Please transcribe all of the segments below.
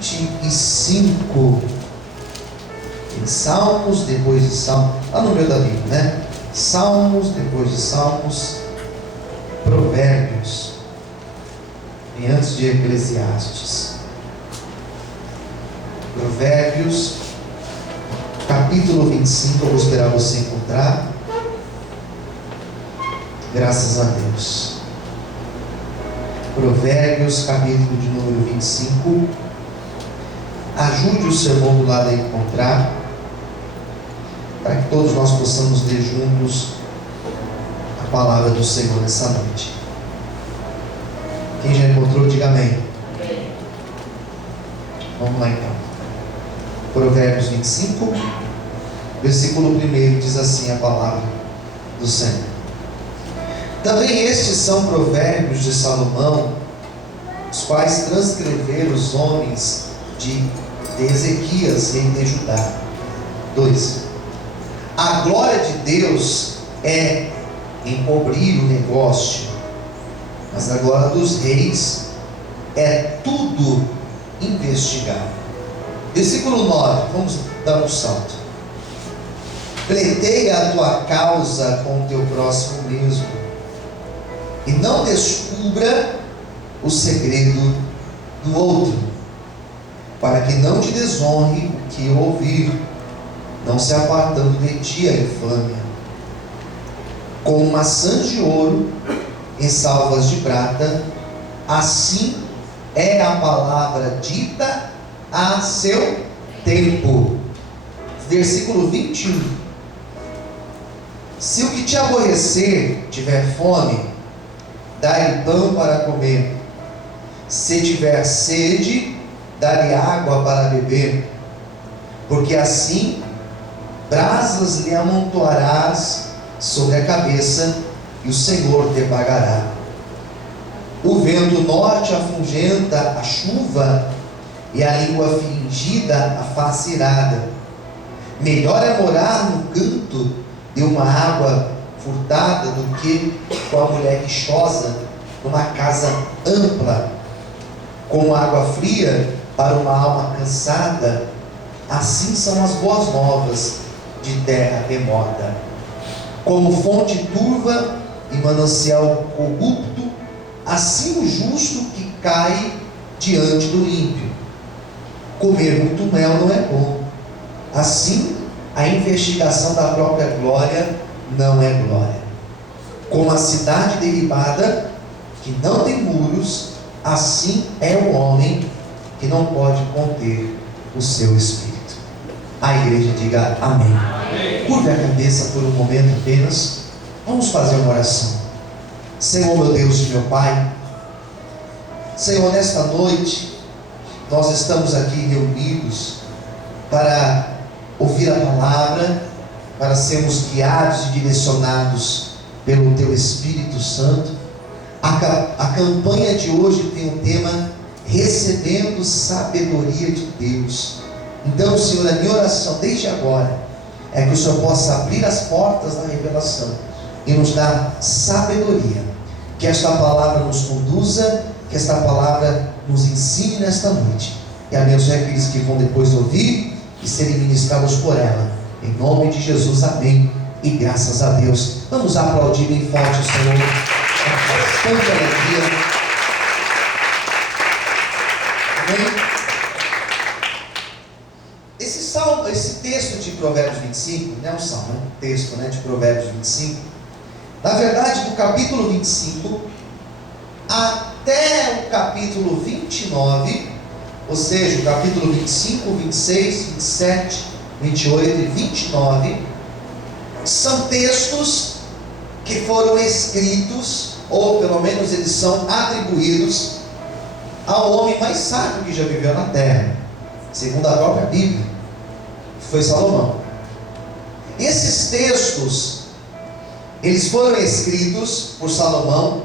25. Em Salmos, depois de Salmos, lá no meio da Bíblia, né? Salmos, depois de Salmos, Provérbios, e antes de Eclesiastes. Provérbios, capítulo 25, eu vou esperar você encontrar. Graças a Deus. Provérbios, capítulo de número 25. Ajude o seu irmão do lado a encontrar, para que todos nós possamos ler juntos a palavra do Senhor nessa noite. Quem já encontrou, diga amém. Vamos lá então. Provérbios 25, versículo 1 diz assim a palavra do Senhor. Também estes são provérbios de Salomão, os quais transcreveram os homens de Ezequias, rei de Judá. 2. A glória de Deus é encobrir o negócio, mas a glória dos reis é tudo investigar. Versículo 9, vamos dar um salto. Pleiteia a tua causa com o teu próximo mesmo, e não descubra o segredo do outro, para que não te desonre o que ouvir, não se apartando de ti a infâmia. Com maçãs de ouro em salvas de prata, assim é a palavra dita a seu tempo. Versículo 21. Se o que te aborrecer tiver fome, dá-lhe pão para comer. Se tiver sede, dá-lhe água para beber. Porque assim brasas lhe amontoarás sobre a cabeça, e o Senhor te pagará. O vento norte afugenta a chuva, e a língua fingida a face irada. Melhor é morar no canto de uma água furtada do que com a mulher rixosa numa casa ampla. Como água fria para uma alma cansada, assim são as boas novas de terra remota. Como fonte turva e manancial corrupto, assim o justo que cai diante do ímpio. Comer muito mel não é bom, assim a investigação da própria glória não é glória. Como a cidade derribada, que não tem muros, assim é o homem que não pode conter o seu espírito. A igreja diga amém. Amém. Curve a cabeça por um momento apenas. Vamos fazer uma oração. Senhor, meu Deus e meu Pai, Senhor, nesta noite nós estamos aqui reunidos para ouvir a palavra, para sermos guiados e direcionados pelo Teu Espírito Santo. A campanha de hoje tem o tema Recebendo Sabedoria de Deus. Então, Senhor, a minha oração desde agora é que o Senhor possa abrir as portas da revelação e nos dar sabedoria. Que esta palavra nos conduza, que esta palavra nos ensine nesta noite. E abençoe aqueles que vão depois ouvir e serem ministrados por ela. Em nome de Jesus, amém. E graças a Deus. Vamos aplaudir bem forte o Senhor. Com bastante alegria. Amém. Esse texto de Provérbios 25, não é um salmo, é um texto, de Provérbios 25. Na verdade, do capítulo 25 até o capítulo 29, ou seja, o capítulo 25, 26, 27, 28 e 29, são textos que foram escritos, ou pelo menos eles são atribuídos ao homem mais sábio que já viveu na terra, segundo a própria Bíblia, que foi Salomão. Esses textos, eles foram escritos por Salomão,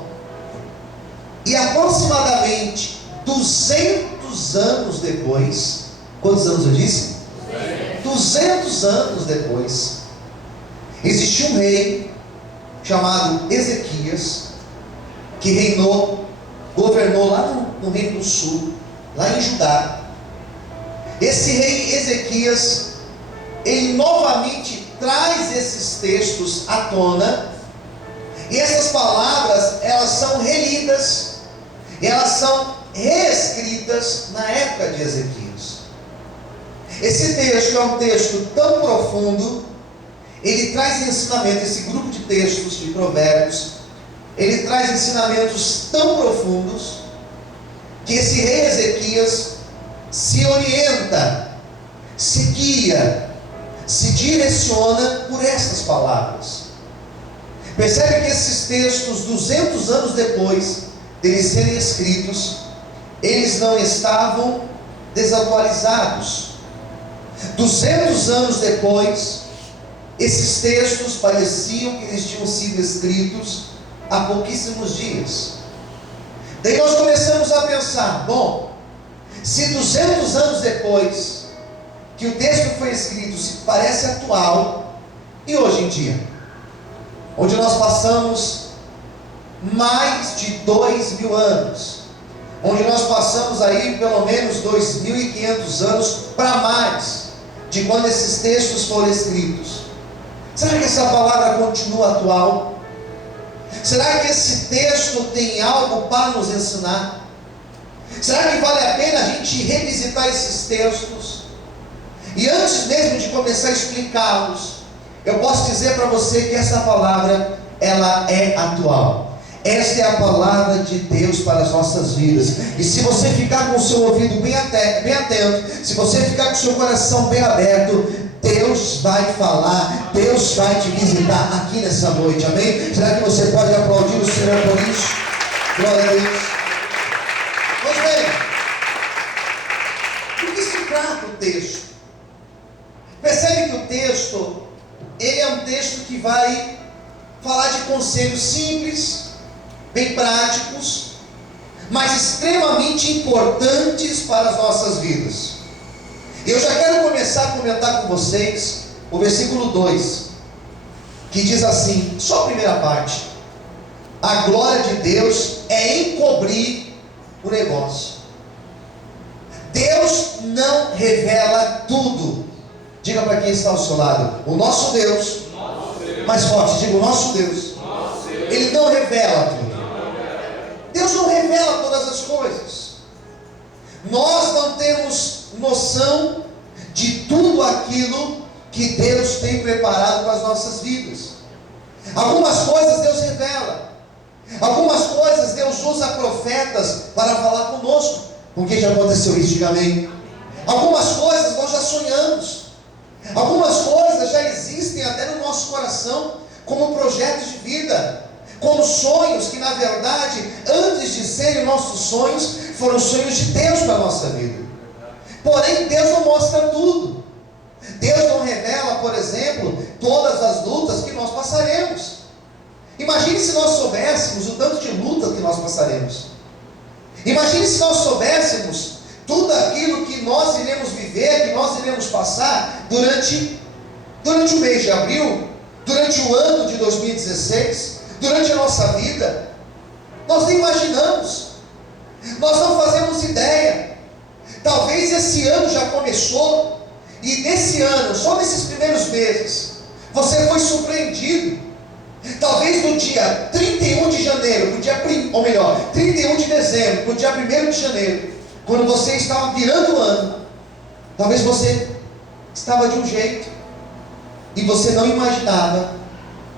e aproximadamente 200 anos depois, quantos anos eu disse? 200 anos depois, existiu um rei chamado Ezequias, que governou lá no Reino do Sul, lá em Judá, esse rei Ezequias, ele novamente traz esses textos à tona, e essas palavras, elas são relidas, elas são reescritas na época de Ezequias. Esse texto é um texto tão profundo, ele traz ensinamento, esse grupo de textos de provérbios, ele traz ensinamentos tão profundos, que esse rei Ezequias se orienta, se guia, se direciona por estas palavras. Percebe que esses textos, 200 anos depois deles serem escritos, eles não estavam desatualizados. 200 anos depois, esses textos pareciam que eles tinham sido escritos há pouquíssimos dias. Daí nós começamos a pensar, bom, se 200 anos depois que o texto foi escrito se parece atual, e hoje em dia, onde nós passamos mais de 2.000 anos, onde nós passamos aí pelo menos 2.500 anos para mais de quando esses textos foram escritos, será que essa palavra continua atual? Será que esse texto tem algo para nos ensinar? Será que vale a pena a gente revisitar esses textos? E antes mesmo de começar a explicá-los, eu posso dizer para você que essa palavra, ela é atual. Esta é a palavra de Deus para as nossas vidas. E se você ficar com o seu ouvido bem atento, se você ficar com o seu coração bem aberto, Deus vai falar, Deus vai te visitar aqui nessa noite, amém? Será que você pode aplaudir o Senhor por isso? Glória a Deus. Pois bem, do que se trata o texto? Percebe que o texto, ele é um texto que vai falar de conselhos simples, bem práticos, mas extremamente importantes para as nossas vidas. Eu já quero começar a comentar com vocês o versículo 2, que diz assim, só a primeira parte: a glória de Deus é encobrir o negócio. Deus não revela tudo. Diga para quem está ao seu lado, o nosso Deus, mais forte, diga, o nosso Deus, Ele não revela tudo. Deus não revela todas as coisas. Nós não temos noção de tudo aquilo que Deus tem preparado para as nossas vidas. Algumas coisas Deus revela, algumas coisas Deus usa profetas para falar conosco. Com quem já aconteceu isso? Diga amém. Algumas coisas nós já sonhamos, algumas coisas já existem até no nosso coração como projetos de vida, como sonhos que na verdade, antes de serem nossos sonhos, foram sonhos de Deus para a nossa vida. Porém, Deus não mostra tudo. Deus não revela, por exemplo, todas as lutas que nós passaremos. Imagine se nós soubéssemos o tanto de lutas que nós passaremos. Imagine se nós soubéssemos tudo aquilo que nós iremos viver, que nós iremos passar durante o mês de abril, durante o ano de 2016, durante a nossa vida. Nós nem imaginamos, nós não fazemos ideia. Talvez esse ano já começou, e nesse ano, só nesses primeiros meses, você foi surpreendido. Talvez no dia 31 de janeiro, 31 de dezembro, para o dia 1º de janeiro, quando você estava virando o ano, talvez você estava de um jeito, e você não imaginava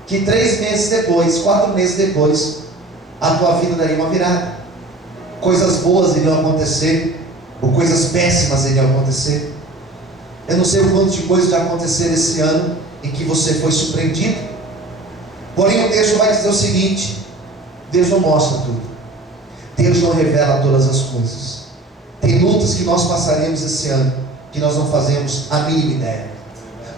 que 3 meses depois, 4 meses depois, a tua vida daria uma virada. Coisas boas iriam acontecer, ou coisas péssimas iriam acontecer. Eu não sei o quanto de coisas já aconteceram esse ano em que você foi surpreendido. Porém o texto vai dizer o seguinte: Deus não mostra tudo, Deus não revela todas as coisas. Tem lutas que nós passaremos esse ano que nós não fazemos a mínima ideia.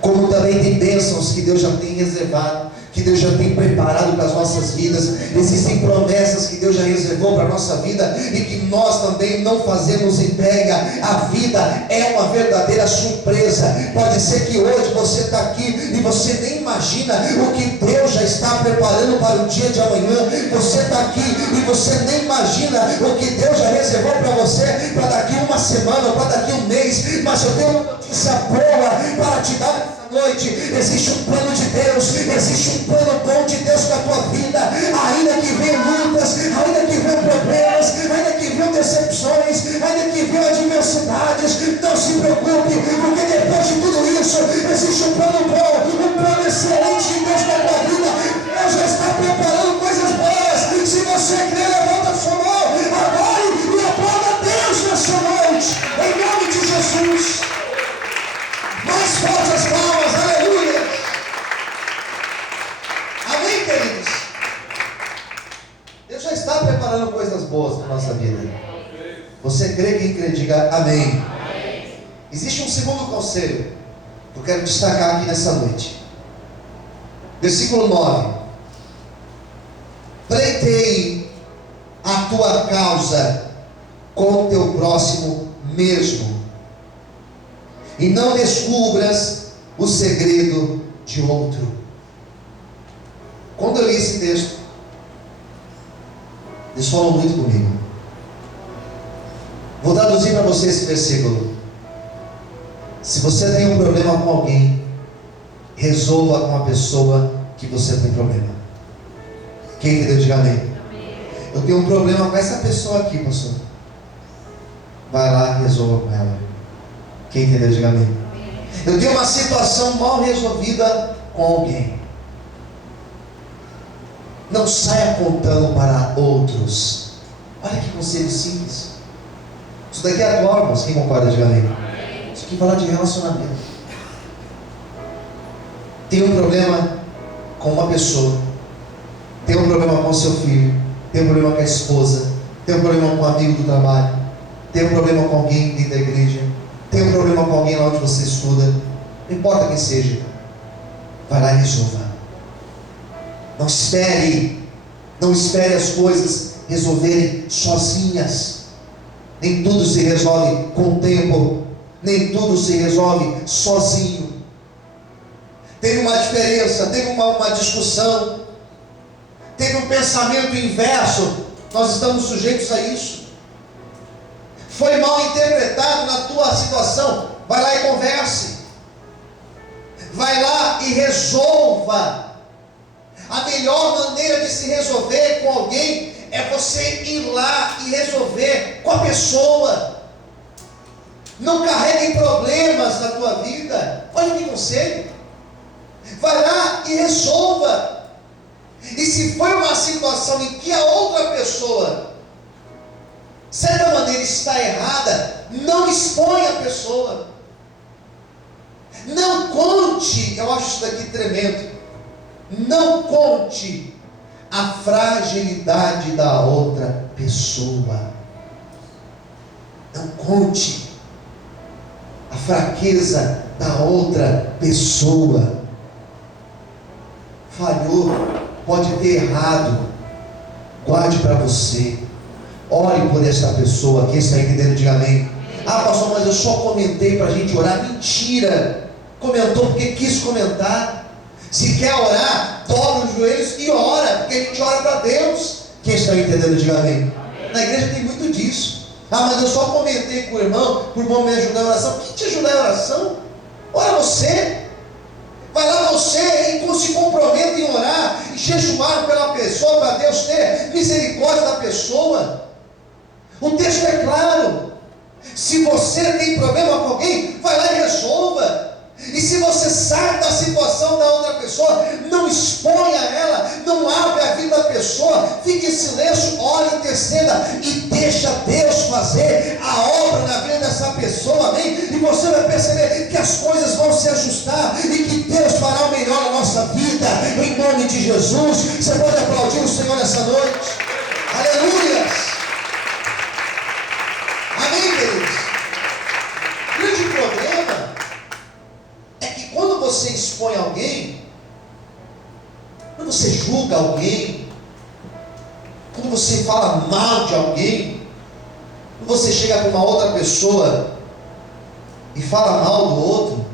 Como também tem bênçãos que Deus já tem reservado, que Deus já tem preparado para as nossas vidas. Existem promessas que Deus já reservou para a nossa vida e que nós também não fazemos entrega. A vida é uma verdadeira surpresa. fraqueza. Pode ser que hoje você está aqui e você nem imagina o que Deus já está preparando para o dia de amanhã. Você está aqui e você nem imagina o que Deus já reservou para você, para daqui uma semana, para daqui um mês. Mas eu tenho uma notícia boa para te dar nessa noite. Existe um plano de Deus, existe um plano bom de Deus para a tua vida. Ainda que venham lutas, ainda que venham problemas, ainda que venham decepções, ainda que venham adversidades, não se preocupe, porque depois de tudo isso existe um plano bom, um plano excelente de Deus para a tua vida. Deus já está preparando coisas boas. Se você crê, levanta a sua mão agora e aplauda a Deus nessa noite, em nome de Jesus. Mais forte as palmas, aleluia. Amém, queridos? Deus já está preparando coisas boas para a nossa vida. Você crê? Quem crê, diga amém. Existe um segundo conselho que eu quero destacar aqui nessa noite. Versículo 9: pleiteie a tua causa com o teu próximo mesmo, e não descubras o segredo de outro. Quando eu li esse texto, Deus falou muito comigo. Vou traduzir para você esse versículo. Se você tem um problema com alguém, resolva com a pessoa que você tem problema. Quem entendeu, diga amém. Eu tenho um problema com essa pessoa aqui, pastor. Vai lá e resolva com ela. Quem entendeu, diga amém. Eu tenho uma situação mal resolvida com alguém. Não saia contando para outros. Olha que conselho simples. Isso daqui é atual, irmãos. Quem concorda, diga amém. Isso aqui fala de relacionamento. Tem um problema com uma pessoa, tem um problema com o seu filho, tem um problema com a esposa, tem um problema com um amigo do trabalho, tem um problema com alguém dentro da igreja, tem um problema com alguém lá onde você estuda, não importa quem seja, vai lá e resolva. Não espere as coisas resolverem sozinhas. Nem tudo se resolve com o tempo, nem tudo se resolve sozinho. Teve uma diferença, teve uma discussão, teve um pensamento inverso, nós estamos sujeitos a isso. Foi mal interpretado na tua situação, vai lá e converse, vai lá e resolva. A melhor maneira de se resolver com alguém é você ir lá e resolver com a pessoa. Não carregue problemas na tua vida. Olha que conselho. Vai lá e resolva. E se foi uma situação em que a outra pessoa, de certa maneira, está errada, não exponha a pessoa. Não conte, eu acho isso daqui tremendo, não conte a fragilidade da outra pessoa. Não conte a fraqueza da outra pessoa. Falhou, pode ter errado, guarde para você. Ore por essa pessoa. Quem está entendendo, diga amém. Ah, pastor, mas eu só comentei para a gente orar. Mentira, comentou porque quis comentar. Se quer orar, dobra os joelhos e ora, porque a gente ora para Deus. Quem está entendendo, diga amém. Na igreja tem muito disso. Ah, mas eu só comentei com o irmão, para o irmão me ajudar em oração. Quem te ajudar em oração? Ora você. Vai lá você e se comprometa em orar e jejuar pela pessoa, para Deus ter misericórdia da pessoa. O texto é claro. Se você tem problema com alguém, vai lá e resolva. E se você sabe da situação da outra pessoa, não exponha ela, não abre a vida da pessoa, fique em silêncio, ore, interceda e deixa Deus fazer a obra na vida dessa pessoa, amém? E você vai perceber que as coisas vão se ajustar e que Deus fará o melhor na nossa vida, em nome de Jesus. Você pode aplaudir o Senhor nessa noite? Aleluia! Amém, queridos? O grande problema é que quando você expõe alguém, quando você julga alguém, quando você fala mal de alguém, quando você chega com uma outra pessoa e fala mal do outro,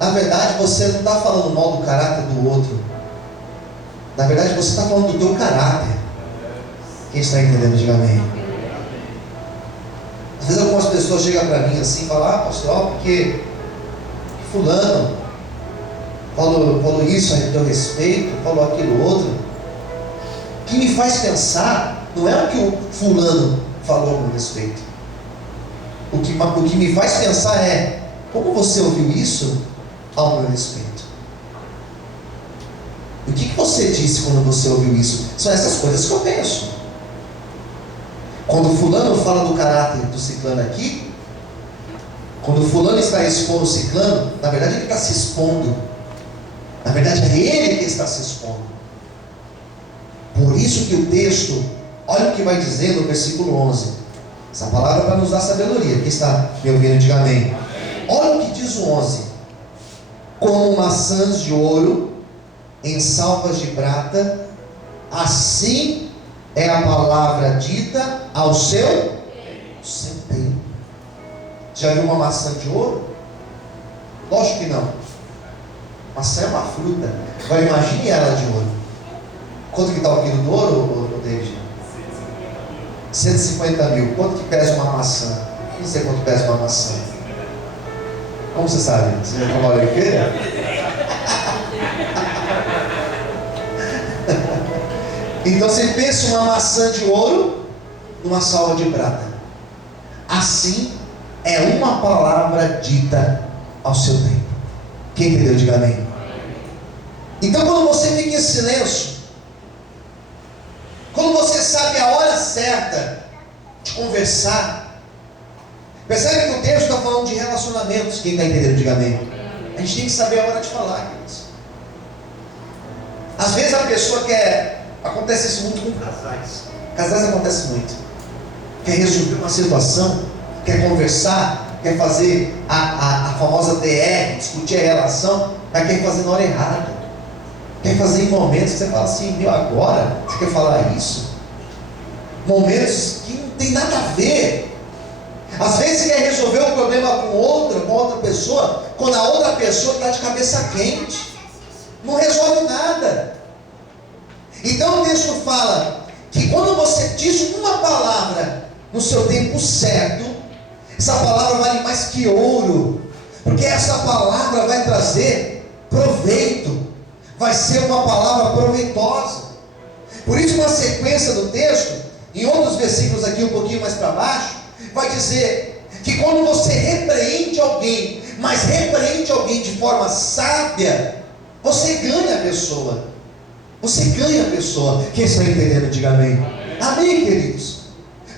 na verdade você não está falando mal do caráter do outro. Na verdade você está falando do teu caráter. Quem está entendendo, diga amém. Às vezes algumas pessoas chegam para mim assim e falam: pastor, porque fulano falou isso a teu respeito, falou aquilo outro. O que me faz pensar não é o que o fulano falou a meu respeito. O que me faz pensar é: como você ouviu isso ao meu respeito? O que você disse quando você ouviu isso? São essas coisas que eu penso. Quando fulano fala do caráter do ciclano aqui, quando fulano está expondo o ciclano, na verdade ele está se expondo. Na verdade é ele que está se expondo. Por isso que o texto, olha o que vai dizer no versículo 11. Essa palavra é para nos dar sabedoria. Quem está me ouvindo, diga amém. Olha o que diz o 11: como maçãs de ouro em salvas de prata, assim é a palavra dita ao seu tempo. Já viu uma maçã de ouro? Lógico que não. Maçã é uma fruta. Agora imagine ela de ouro. Quanto que está o quilo do ouro, David? 150 mil. Quanto que pesa uma maçã? Não sei quanto pesa uma maçã. Como você sabe? Você já trabalhou em feira? Então você pensa uma maçã de ouro numa salva de prata. Assim é uma palavra dita ao seu tempo. Quem entendeu, diga amém. Então quando você fica em silêncio, quando você sabe a hora certa de conversar, percebe que o texto está falando de relacionamentos. Quem está entendendo, diga amém. A gente tem que saber a hora de falar, queridos. Às vezes a pessoa quer... Acontece isso muito com casais. Casais acontece muito. Quer resolver uma situação, quer conversar, quer fazer a famosa DR, discutir a relação, mas quer fazer na hora errada. Quer fazer em momentos que você fala assim: meu, agora você quer falar isso? Momentos que não tem nada a ver. Às vezes você quer resolver um problema com outra pessoa, quando a outra pessoa está de cabeça quente. Não resolve nada. Então o texto fala que quando você diz uma palavra no seu tempo certo, essa palavra vale mais que ouro, porque essa palavra vai trazer proveito, vai ser uma palavra proveitosa. Por isso, na sequência do texto, em outros versículos aqui um pouquinho mais para baixo, vai dizer que quando você repreende alguém, mas repreende alguém de forma sábia, você ganha a pessoa. Você ganha a pessoa. Quem está entendendo, diga amém. Amém, queridos.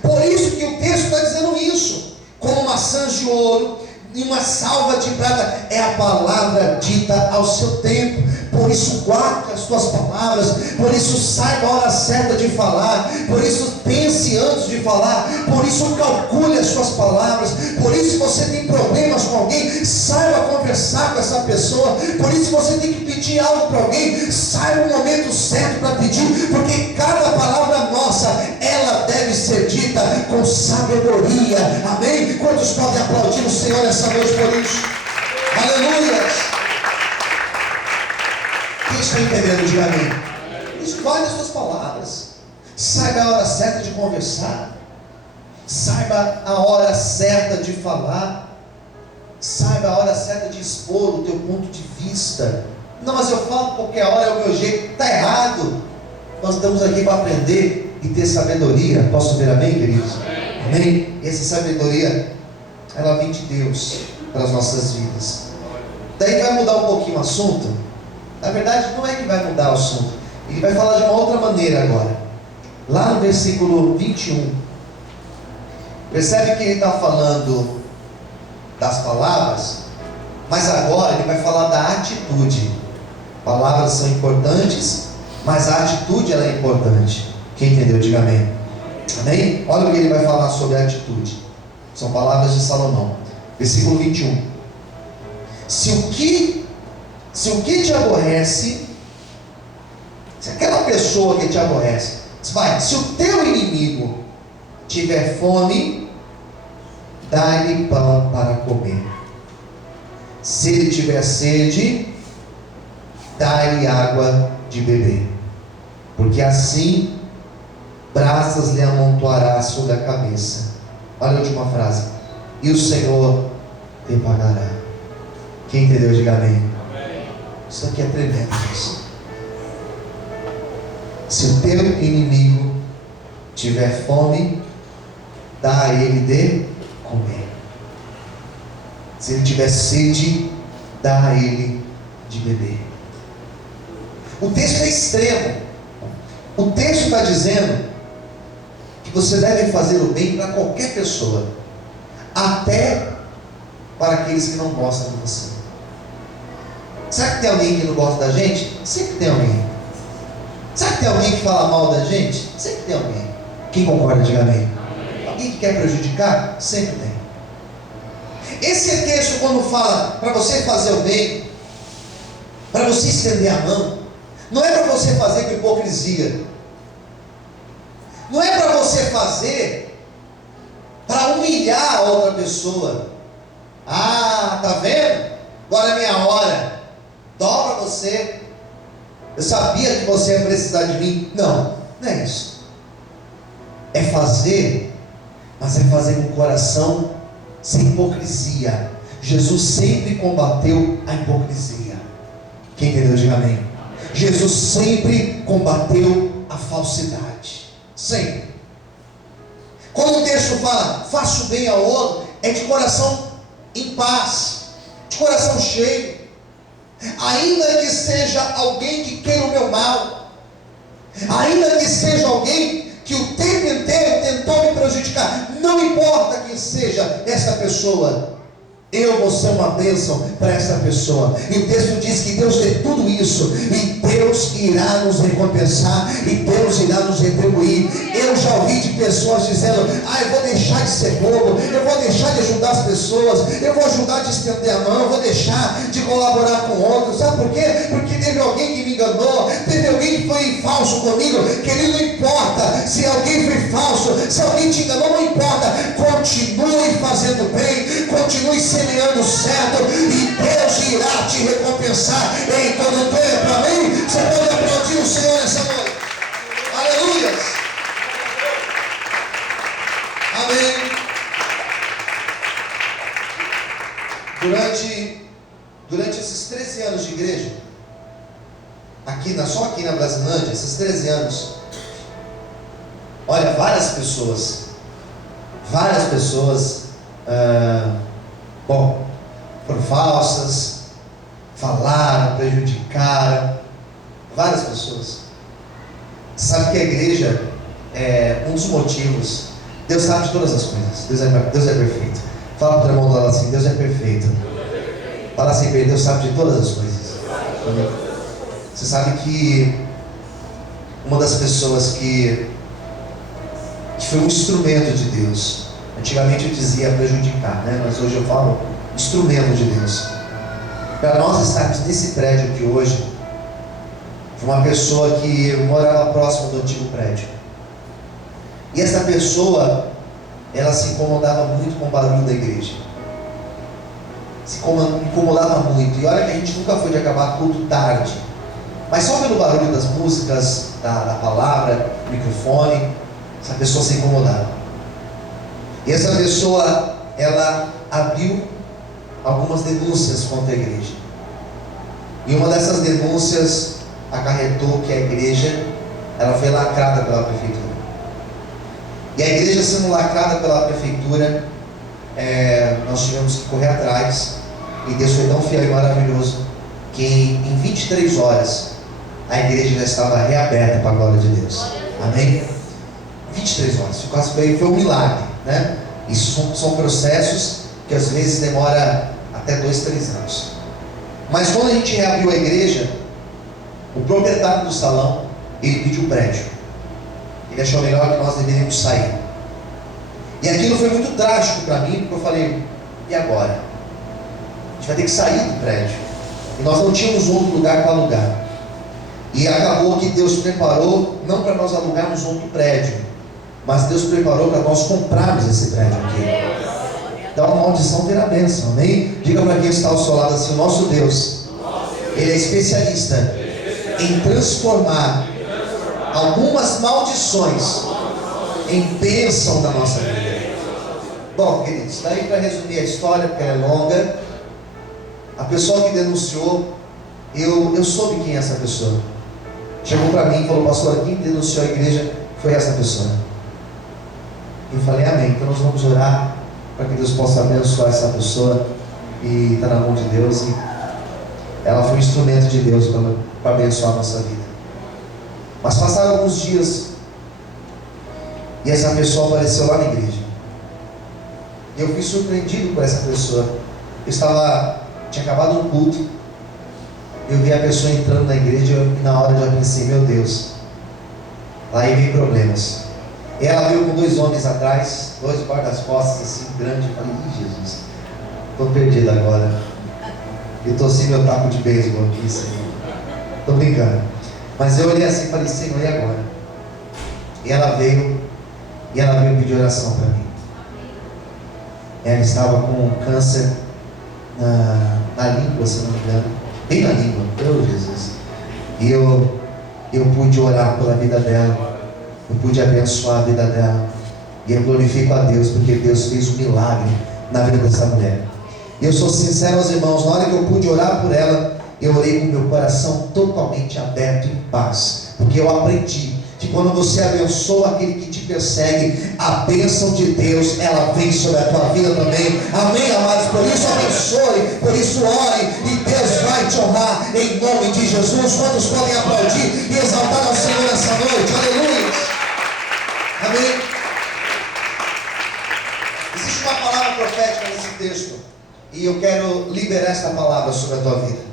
Por isso que o texto está dizendo isso. Como maçãs de ouro e uma salva de prata, é a palavra dita ao seu tempo. Por isso guarde as tuas palavras. Por isso saiba a hora certa de falar. Por isso pense antes de falar. Por isso calcule as suas palavras. Por isso, se você tem problemas com alguém, saiba conversar com essa pessoa. Por isso, se você tem que pedir algo para alguém, saiba o momento certo para pedir. Porque cada palavra nossa, ela deve ser dita com sabedoria. Amém? Quantos podem aplaudir o Senhor essa noite por isso? Aleluia! Quem está entendendo, diga amém. Escolhe as suas palavras. Saiba a hora certa de conversar. Saiba a hora certa de falar. Saiba a hora certa de expor o teu ponto de vista. Não, mas eu falo qualquer hora, é o meu jeito. Está errado. Nós estamos aqui para aprender e ter sabedoria. Posso ver amém, queridos? Amém? E essa sabedoria, ela vem de Deus para as nossas vidas. Daí vai mudar um pouquinho o assunto. Na verdade, não é que vai mudar o assunto. Ele vai falar de uma outra maneira agora. Lá no versículo 21. Percebe que ele está falando das palavras, mas agora ele vai falar da atitude. Palavras são importantes, mas a atitude ela é importante. Quem entendeu, diga amém. Amém? Olha o que ele vai falar sobre a atitude. São palavras de Salomão. Versículo 21. Se o que te aborrece, se aquela pessoa que te aborrece, se o teu inimigo tiver fome, dá-lhe pão para comer. Se ele tiver sede, dá-lhe água de beber, porque assim brasas lhe amontoará sobre a cabeça. Olha a última frase: e o Senhor te pagará. Quem entendeu, diga amém. Isso aqui é tremendo, isso. Se o teu inimigo tiver fome, dá a ele de comer. Se ele tiver sede, dá a ele de beber. O texto é extremo. O texto está dizendo que você deve fazer o bem para qualquer pessoa, até para aqueles que não gostam de você. Será que tem alguém que não gosta da gente? Sempre tem alguém. Será que tem alguém que fala mal da gente? Sempre tem alguém. Quem concorda, diga amém. Alguém que quer prejudicar? Sempre tem. Esse texto, quando fala para você fazer o bem, para você estender a mão, não é para você fazer com hipocrisia, não é para você fazer para humilhar a outra pessoa. Ah, tá vendo? Agora é minha hora. Dobra você. Eu sabia que você ia precisar de mim. Não, não é isso. É fazer, mas é fazer com o coração, sem hipocrisia. Jesus sempre combateu a hipocrisia. Quem entendeu, diga amém. Jesus sempre combateu a falsidade. Sempre. Quando o texto fala, faça o bem ao outro, é de coração em paz, de coração cheio. Ainda que seja alguém que queira o meu mal, ainda que seja alguém que o tempo inteiro tentou me prejudicar, não importa quem seja essa pessoa, eu vou ser uma bênção para essa pessoa. E o texto diz que Deus vê tudo isso, e Deus irá nos recompensar, e Deus irá nos retribuir. Eu já ouvi de pessoas dizendo, eu vou deixar de ser bobo, eu vou deixar de ajudar as pessoas, eu vou ajudar de estender a mão, eu vou deixar de colaborar com outros. Sabe por quê? Porque teve alguém que me enganou, teve alguém que foi falso comigo. Querido, não importa se alguém foi falso, se alguém te enganou, não importa. Continue fazendo bem, continue semeando certo, e Deus irá te recompensar em todo o tempo. Amém? Você pode aplaudir o Senhor essa noite. Aleluia. Amém. Durante esses 13 anos de igreja, só aqui na Brasilândia, esses 13 anos, olha, várias pessoas, foram falsas, falaram, prejudicaram, várias pessoas. Sabe que a igreja é um dos motivos. Deus sabe de todas as coisas. Deus é perfeito. Fala para o irmão do lado assim: Deus é perfeito. Fala assim para ele: Deus sabe de todas as coisas. Você sabe que uma das pessoas que foi um instrumento de Deus, antigamente eu dizia prejudicar, né? Mas hoje eu falo instrumento de Deus. Para nós estarmos nesse prédio aqui hoje, foi uma pessoa que morava próximo do antigo prédio. E essa pessoa, ela se incomodava muito com o barulho da igreja. Se incomodava muito. E olha que a gente nunca foi de acabar culto tarde, mas só pelo barulho das músicas, da palavra, do microfone, essa pessoa se incomodava. E essa pessoa, ela abriu algumas denúncias contra a igreja. E uma dessas denúncias acarretou que a igreja, ela foi lacrada pela prefeitura. E a igreja sendo lacrada pela prefeitura, nós tivemos que correr atrás. E Deus foi tão fiel e maravilhoso que em 23 horas a igreja já estava reaberta para a glória de Deus. Amém? 23 horas, foi um milagre, né? Isso são processos que às vezes demora até 2, 3 anos. Mas quando a gente reabriu a igreja, o proprietário do salão, ele pediu o prédio. Ele achou melhor que nós deveríamos sair. E aquilo foi muito trágico para mim, porque eu falei: e agora? A gente vai ter que sair do prédio. E nós não tínhamos outro lugar para alugar. E acabou que Deus preparou, não para nós alugarmos outro prédio, mas Deus preparou para nós comprarmos esse prédio aqui. maldição vira bênção, amém? Diga para quem está ao seu lado assim: o nosso Deus, Ele é especialista em transformar algumas maldições em bênção da nossa vida. Bom, queridos, daí para resumir a história, porque é longa, a pessoa que denunciou, eu soube quem é essa pessoa. Chegou para mim e falou: pastor, quem denunciou a igreja foi essa pessoa. Eu falei: amém, então nós vamos orar para que Deus possa abençoar essa pessoa, e está na mão de Deus, e ela foi um instrumento de Deus para abençoar a nossa vida. Mas passaram alguns dias e essa pessoa apareceu lá na igreja. E eu fui surpreendido por essa pessoa. Tinha acabado um culto, eu vi a pessoa entrando na igreja e na hora eu já pensei: meu Deus, lá aí vem problemas. E ela veio com 2 homens atrás, 2 guarda-costas assim, grande. Eu falei: ih, Jesus, estou perdido agora. Eu torci meu taco de beisebol aqui, Senhor. Estou brincando. Mas eu olhei assim e falei: Senhor, e agora? E ela veio pedir oração para mim. Ela estava com câncer na língua, se não me engano, bem na língua. Meu Jesus. E eu pude orar pela vida dela, eu pude abençoar a vida dela, e eu glorifico a Deus, porque Deus fez um milagre na vida dessa mulher. E eu sou sincero aos irmãos, na hora que eu pude orar por ela, eu orei com meu coração totalmente aberto, em paz, porque eu aprendi que quando você abençoa aquele que te persegue, a bênção de Deus, ela vem sobre a tua vida também. Amém, amados? Por isso abençoe, por isso ore, e Deus vai te honrar em nome de Jesus. Quantos podem aplaudir e exaltar ao Senhor essa noite? Aleluia! Amém? Existe uma palavra profética nesse texto, e eu quero liberar essa palavra sobre a tua vida.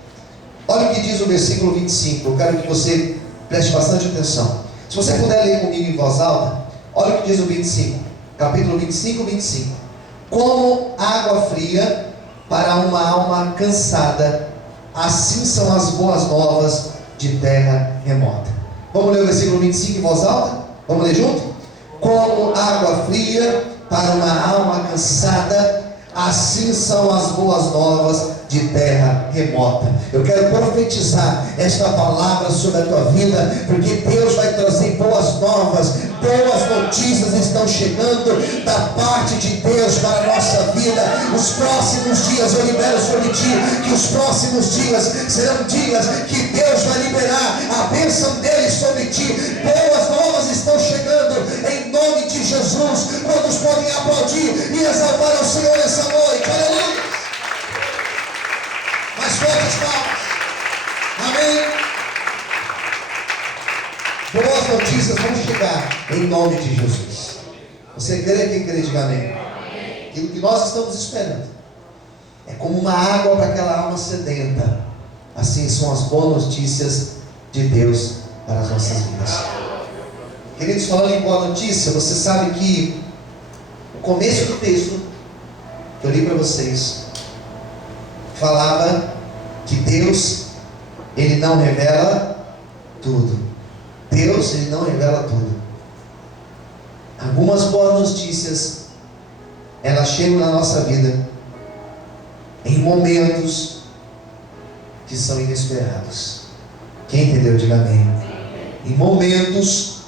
Olha o que diz o versículo 25. Eu quero que você preste bastante atenção. Se você puder ler comigo em voz alta, olha o que diz o 25, capítulo 25, 25. Como água fria para uma alma cansada, assim são as boas novas de terra remota. Vamos ler o versículo 25 em voz alta? Vamos ler junto? Como água fria para uma alma cansada, assim são as boas novas de terra remota. Eu quero profetizar esta palavra sobre a tua vida, porque Deus vai trazer boas novas, boas notícias estão chegando da parte de Deus para a nossa vida. Os próximos dias, eu libero sobre ti, que os próximos dias serão dias que Deus vai liberar a bênção dele sobre ti. Boas novas estão chegando em nome de Jesus. Quantos podem aplaudir e exaltar ao Senhor essa noite? Aleluia! Mais fortes palmas. Amém. Boas notícias vão chegar em nome de Jesus. Você crê? Quem crê, diga amém. Aquilo que nós estamos esperando é como uma água para aquela alma sedenta. Assim são as boas notícias de Deus para as nossas vidas. Queridos, falando em boa notícia, você sabe que o começo do texto que eu li para vocês falava que Deus, Ele não revela tudo. Deus, Ele não revela tudo. Algumas boas notícias, elas chegam na nossa vida em momentos que são inesperados. Quem entendeu, diga amém. Em momentos,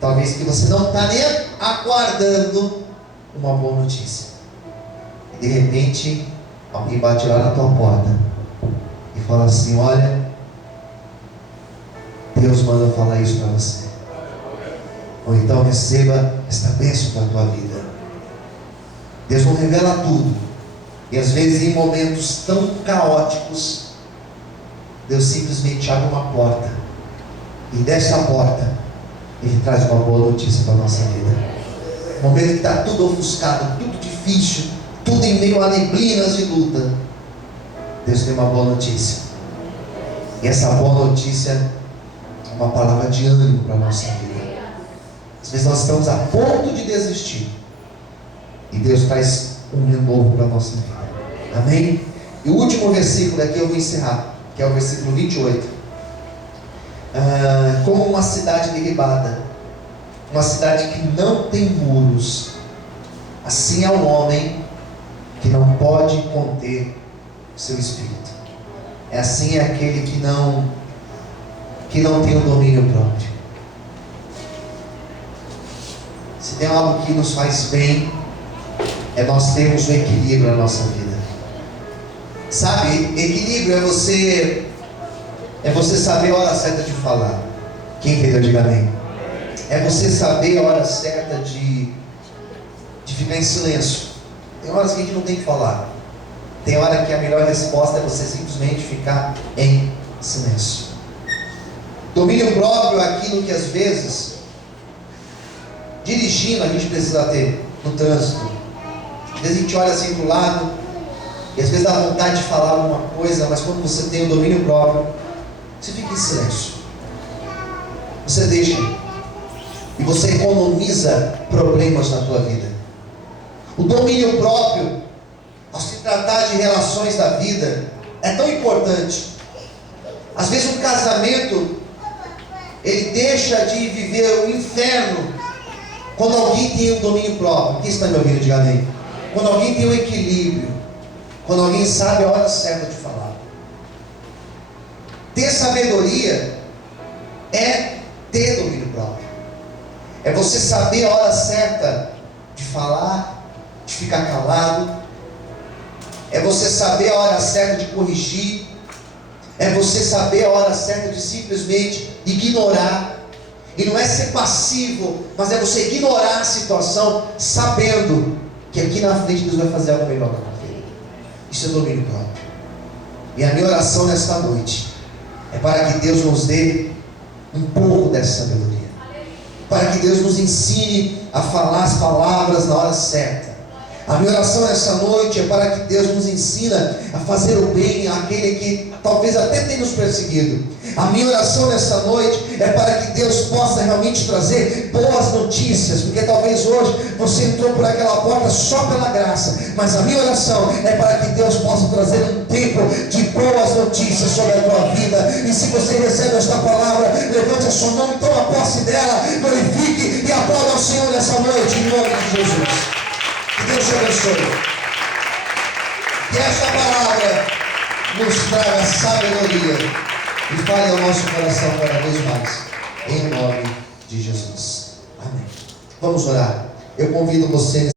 talvez que você não está nem aguardando uma boa notícia. E de repente, alguém bate lá na tua porta e fala assim: olha, Deus manda falar isso para você. Ou então receba esta bênção para a tua vida. Deus não revela tudo. E às vezes em momentos tão caóticos, Deus simplesmente abre uma porta. E dessa porta, Ele traz uma boa notícia para a nossa vida. No momento que está tudo ofuscado, tudo difícil, tudo em meio a neblinas de luta, Deus tem uma boa notícia. E essa boa notícia é uma palavra de ânimo para a nossa vida. Às vezes nós estamos a ponto de desistir, e Deus traz um renovo para a nossa vida. Amém? E o último versículo aqui eu vou encerrar, que é o versículo 28. Como uma cidade derribada, uma cidade que não tem muros, assim é o homem que não pode conter o seu espírito. É assim aquele que não tem o domínio próprio. Se tem algo que nos faz bem, é nós termos o equilíbrio na nossa vida. Sabe, equilíbrio é você saber a hora certa de falar. Quem entendeu, diga amém. É você saber a hora certa de ficar em silêncio. Tem horas que a gente não tem que falar. Tem hora que a melhor resposta é você simplesmente ficar em silêncio. Domínio próprio é aquilo que às vezes, dirigindo, a gente precisa ter no trânsito. Às vezes a gente olha assim para o lado e às vezes dá vontade de falar alguma coisa, mas quando você tem o domínio próprio, você fica em silêncio. Você deixa e você economiza problemas na tua vida. O domínio próprio, ao se tratar de relações da vida, é tão importante. Às vezes um casamento, ele deixa de viver o inferno quando alguém tem o domínio próprio. Quem está me ouvindo, diga amém. Quando alguém tem o equilíbrio, quando alguém sabe a hora certa de falar. Ter sabedoria é ter domínio próprio. É você saber a hora certa de falar, de ficar calado. É você saber a hora certa de corrigir. É você saber a hora certa de simplesmente ignorar. E não é ser passivo, mas é você ignorar a situação, sabendo que aqui na frente Deus vai fazer algo melhor na tua vida. Isso é domínio próprio. E a minha oração nesta noite é para que Deus nos dê um pouco dessa sabedoria. Para que Deus nos ensine a falar as palavras na hora certa. A minha oração nessa noite é para que Deus nos ensina a fazer o bem àquele que talvez até tenha nos perseguido. A minha oração nessa noite é para que Deus possa realmente trazer boas notícias, porque talvez hoje você entrou por aquela porta só pela graça, mas a minha oração é para que Deus possa trazer um tempo de boas notícias sobre a tua vida. E se você recebe esta palavra, levante a sua mão e toma posse dela, glorifique e aplaude ao Senhor nessa noite, em nome de Jesus. Que Deus te abençoe. Que esta palavra nos traga sabedoria e fale ao nosso coração cada vez mais, em nome de Jesus. Amém. Vamos orar. Eu convido você